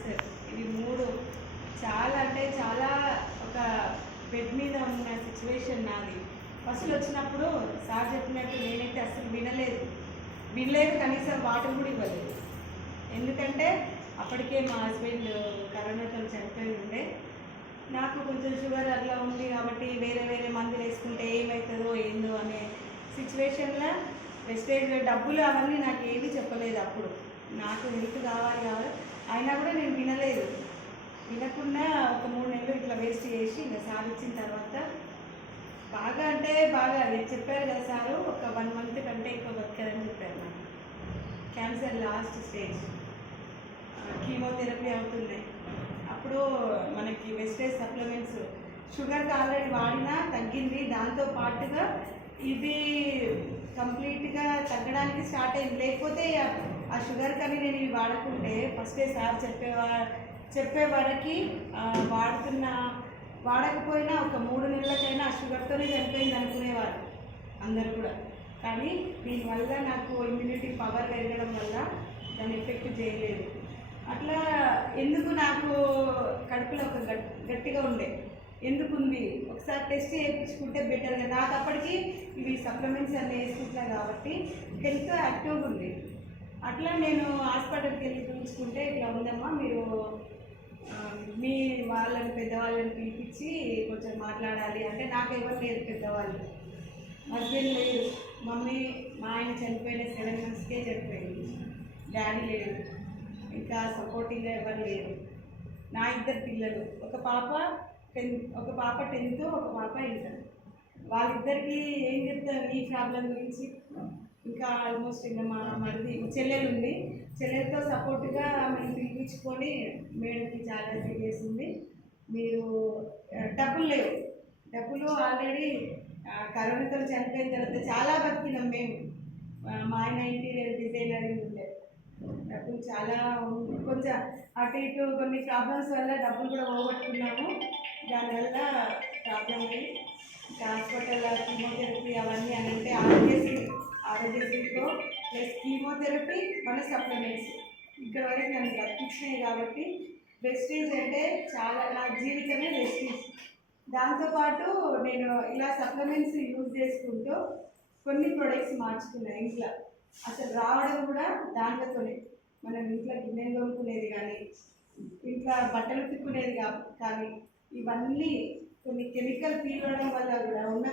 Cancer, ఇవి 3 చాలా అంటే చాలా ఒక బెడ్ మీద ఉన్న సిచ్యువేషన్ నాది. ఫస్ట్ వచ్చినప్పుడు సార్ చెప్పినట్టు నేనైతే అసలు వినలేదు, కనీసం వాటర్ కూడా ఇవ్వలేదు. ఎందుకంటే అప్పటికే మా హస్బెండ్ కరోనాతో చనిపోయి ఉండే. నాకు కొంచెం షుగర్ అట్లా ఉంది కాబట్టి వేరే మందులు వేసుకుంటే ఏమవుతుందో ఏందో అనే సిచ్యువేషన్లో వెస్టేజ్ డబ్బులు అవన్నీ నాకు ఏమీ చెప్పలేదు. అప్పుడు నాకు హెల్త్ కావాలి అయినా కూడా నేను వినకుండా ఒక 3 నెలలు ఇట్లా వేస్ట్ చేసి ఇంకా సార్ ఇచ్చిన తర్వాత బాగా అంటే బాగా చెప్పారు కదా సారు, ఒక 1 మంత్ కంటే ఎక్కువ బతకాలని చెప్పారు. నాకు క్యాన్సర్ లాస్ట్ స్టేజ్, కీమోథెరపీ అవుతున్నాయి. అప్పుడు మనకి వెస్టేజ్ సప్లిమెంట్స్ షుగర్కి ఆల్రెడీ వాడినా తగ్గింది, దాంతో పాటుగా ఇది కంప్లీట్గా తగ్గడానికి స్టార్ట్ అయింది. లేకపోతే ఆ షుగర్ కానీ నేను ఇవి వాడకుంటే ఫస్టే సార్ చెప్పే వరకు వాడకపోయినా ఒక 3 నెలలకైనా ఆ షుగర్తోనే చనిపోయింది అనుకునేవారు అందరు కూడా. కానీ దీనివల్ల నాకు ఇమ్యూనిటీ పవర్ పెరగడం వల్ల దాని ఎఫెక్ట్ చేయలేదు. అట్లా ఎందుకు నాకు కడుపులో ఒక గట్టిగా ఉండే ఎందుకుంది, ఒకసారి టెస్ట్ చేయించుకుంటే బెటర్గా. నాకు అప్పటికి ఇవి సప్లిమెంట్స్ అన్నీ వేసుకుంటున్నా కాబట్టి హెల్త్ యాక్టివ్గా ఉంది. అట్లా నేను హాస్పిటల్కి వెళ్ళి చూపించుకుంటే ఇట్లా ఉందమ్మా, మీరు మీ పెద్దవాళ్ళని పిలిపించి కొంచెం మాట్లాడాలి అంటే నాకు ఎవరు లేరు పెద్దవాళ్ళు. హస్బెండ్ లేరు, మమ్మీ మా ఆయన చనిపోయిన 7 monthsకే చనిపోయింది, డాడీ లేరు, ఇంకా సపోర్టింగ్గా ఎవరు లేరు. నా 2 పిల్లలు, ఒక పాప 10th, ఒక పాప ఇంటర్. వాళ్ళిద్దరికీ ఏం చెప్తారు ఈ ప్రాబ్లం గురించి. ఇంకా ఆల్మోస్ట్ ఇంకా మా మరిది చెల్లెలు ఉంది, చెల్లెలతో సపోర్ట్గా మేము పిలిపించుకొని మేడంకి చాలా సీరియస్ ఉంది, మీరు డబ్బులు లేవు, డబ్బులు ఆల్రెడీ కరోనాతో చనిపోయిన తర్వాత చాలా బతికినాం మేము. మా ఆయన ఇంటీరియర్ డిజైనరింగ్ ఉండే, డబ్బులు చాలా కొంచెం అటు ఇటు కొన్ని ప్రాబ్లమ్స్ వల్ల డబ్బులు కూడా పోగొట్టుకున్నాము. దానివల్ల ప్రాబ్లం అయ్యి ఇంకా హాస్పిటల్లో కీమోథెరపీ అవన్నీ అని అంటే ఆరోగ్యశ్రీతో ప్లస్ కీమోథెరపీ మన సప్లిమెంట్స్ ఇక్కడ వరకు నన్ను బతికించినాయి. కాబట్టి వెస్టేజ్ అంటే చాలా నా జీవితమే వెస్టేజ్. దాంతోపాటు నేను ఇలా సప్లిమెంట్స్ యూజ్ చేసుకుంటూ కొన్ని ప్రొడక్ట్స్ మార్చుకున్నాను ఇంట్లో. అసలు రావడం కూడా దాంట్లోనే, మనం ఇంట్లో గిన్నెలు తోముకునేది కానీ ఇంట్లో బట్టలు తిక్కునేది కానీ ఇవన్నీ కొన్ని కెమికల్ పీలవడం వల్ల కూడా ఉన్న